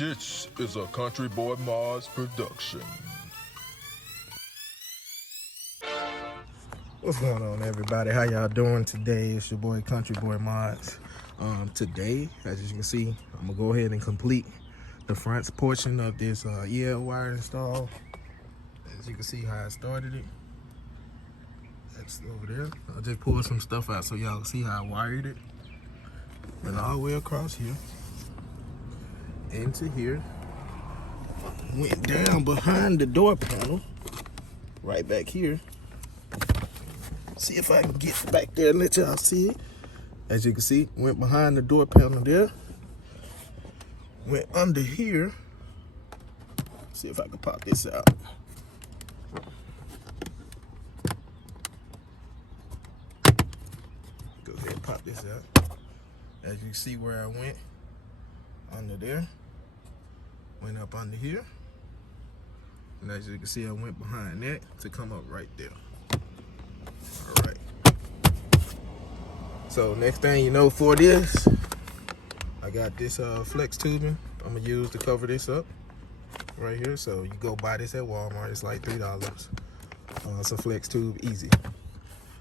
This is a CountryBoyModz production. What's going on, everybody? How y'all doing today? It's your boy CountryBoyModz. Today, as you can see, I'm gonna go ahead and complete the front portion of this ELwire install. As you can see how I started it. That's over there. I just pulled some stuff out so y'all can see how I wired it. Went all the way across here into here. Went down behind the door panel, right back here. See if I can get back there and let y'all see it. As you can see, went behind the door panel there. Went under here. See if I can pop this out. Go ahead and pop this out. As you see where I went, under there. Went up under here. And as you can see, I went behind that to come up right there. All right. So next thing you know for this, I got this flex tubing I'm gonna use to cover this up right here. So you go buy this at Walmart. It's like $3. It's a flex tube, easy.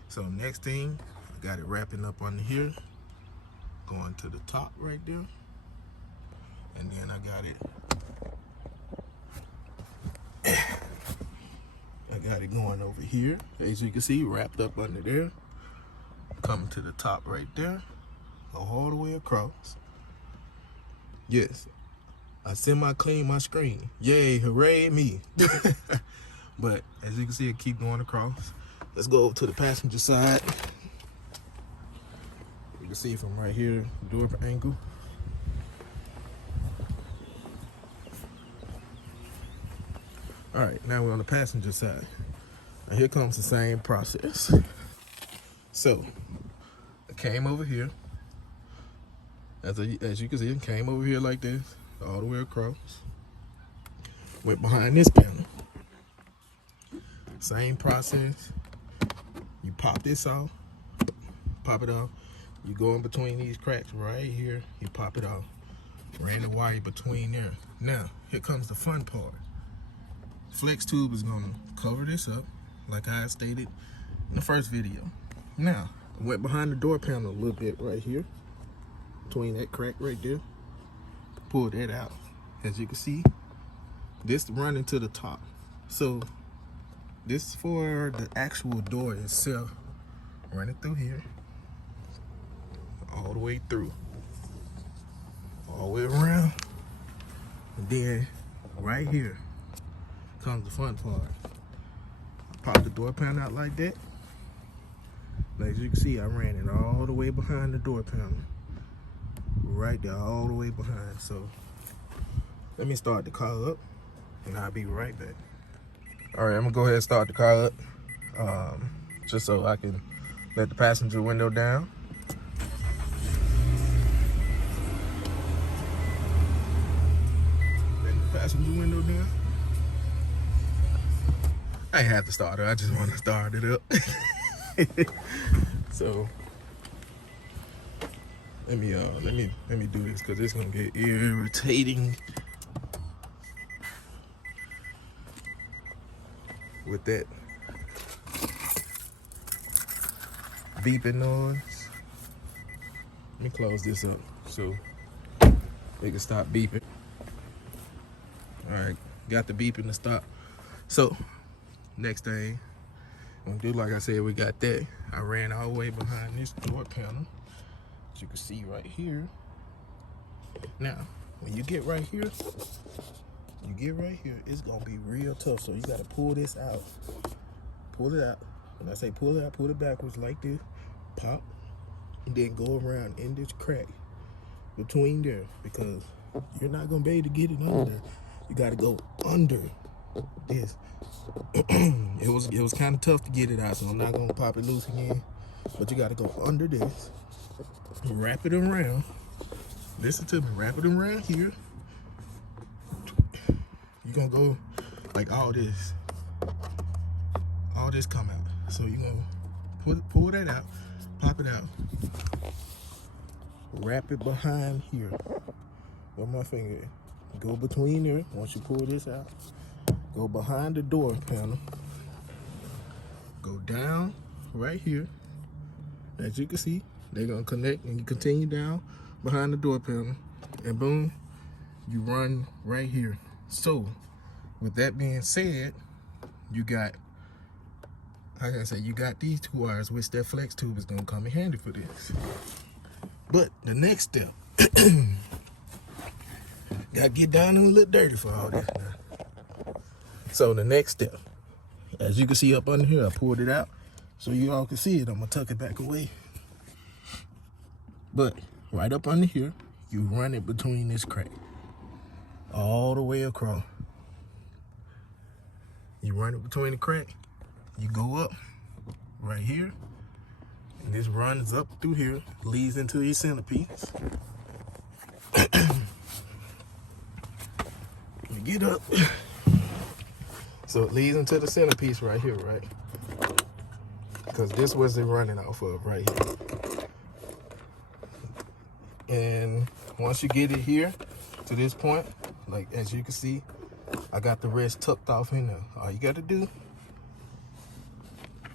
So next thing, I got it wrapping up under here, going to the top right there, and then I got it. Going over here, as you can see, wrapped up under there, coming to the top right there, go all the way across. Yes, I semi-clean my screen. Yay, hooray me. But as you can see, I keep going across. Let's go over to the passenger side. You can see from right here, door angle. All right, now we're on the passenger side. Now here comes the same process. So, I came over here. As you can see, I came over here like this, all the way across. Went behind this panel. Same process. You pop this off, pop it off. You go in between these cracks right here, you pop it off. Ran the wire between there. Now, here comes the fun part. Flex tube is gonna cover this up, like I stated in the first video. Now, I went behind the door panel a little bit right here, between that crack right there. Pulled that out. As you can see, this running to the top. So, this is for the actual door itself. Running through here, all the way through, all the way around, and then right here comes the fun part. Pop the door panel out like that. As you can see, I ran it all the way behind the door panel. Right there, all the way behind. So let me start the car up and I'll be right back. All right, I'm gonna go ahead and start the car up just so I can let the passenger window down. Let the passenger window down. I ain't have to start it. I just want to start it up. So let me do this because it's gonna get irritating with that beeping noise. Let me close this up so they can stop beeping. All right, got the beeping to stop. So next thing I'm gonna do, like I said, we got that. I ran all the way behind this door panel, as you can see right here. Now, when you get right here, it's gonna be real tough. So you gotta pull this out. Pull it out. When I say pull it out, pull it backwards like this. Pop, and then go around in this crack between there, because you're not gonna be able to get it under there. You gotta go under this. It was kind of tough to get it out, so I'm not gonna pop it loose again. But you gotta go under this, wrap it around. Listen to me, wrap it around here. You're gonna go like all this come out. So you're gonna pull that out, pop it out, wrap it behind here. Where my finger is. go between there. Once you pull this out, go behind the door panel. Go down right here. As you can see, they're gonna connect, and you continue down behind the door panel, and boom, you run right here. So with that being said, you got, like I said, you got these two wires, which that flex tube is gonna come in handy for this. But the next step, gotta get down and a little dirty for all this now. So the next step, as you can see up under here, I pulled it out so you all can see it. I'm gonna tuck it back away. But right up under here, you run it between this crack, all the way across. You run it between the crack, you go up right here, and this runs up through here, leads into your centerpiece. You get up, so it leads into the centerpiece right here, right? Because this was it running off of right here. And once you get it here to this point, like as you can see, I got the rest tucked off in there. All you got to do,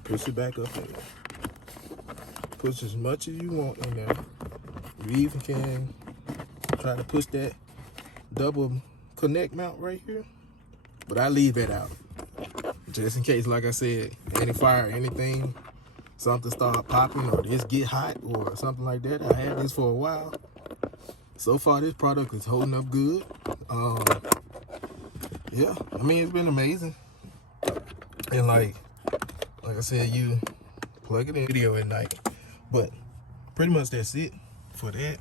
push it back up in there. Push as much as you want in there. You even can try to push that double connect mount right here, but I leave that out just in case, like I said, any fire, anything, something start popping or this get hot or something like that. I had this for a while. So far, this product is holding up good. Yeah, I mean, it's been amazing. And like I said, you plug it in video at night. But pretty much that's it for that.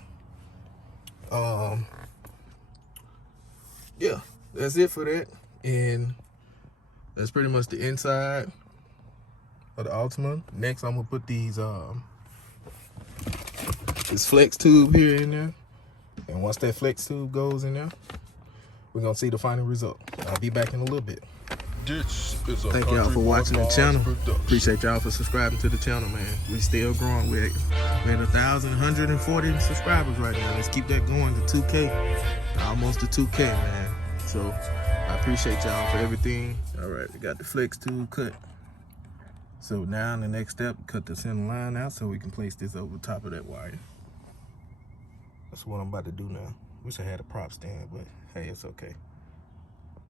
Yeah, that's it for that. And that's pretty much the inside of the Altima. Next, I'm gonna put these this flex tube here in there. And once that flex tube goes in there, we're gonna see the final result. I'll be back in a little bit. This is a Thank y'all for watching the CountryBoyModz channel. production. Appreciate y'all for subscribing to the channel, man. We still growing. We're at 1,140 subscribers right now. Let's keep that going to 2K. Almost to 2K, man. So I appreciate y'all for everything. All right, we got the flex tube cut. So now in the next step, cut the center line out so we can place this over top of that wire. That's what I'm about to do now. Wish I had a prop stand, but hey, it's okay.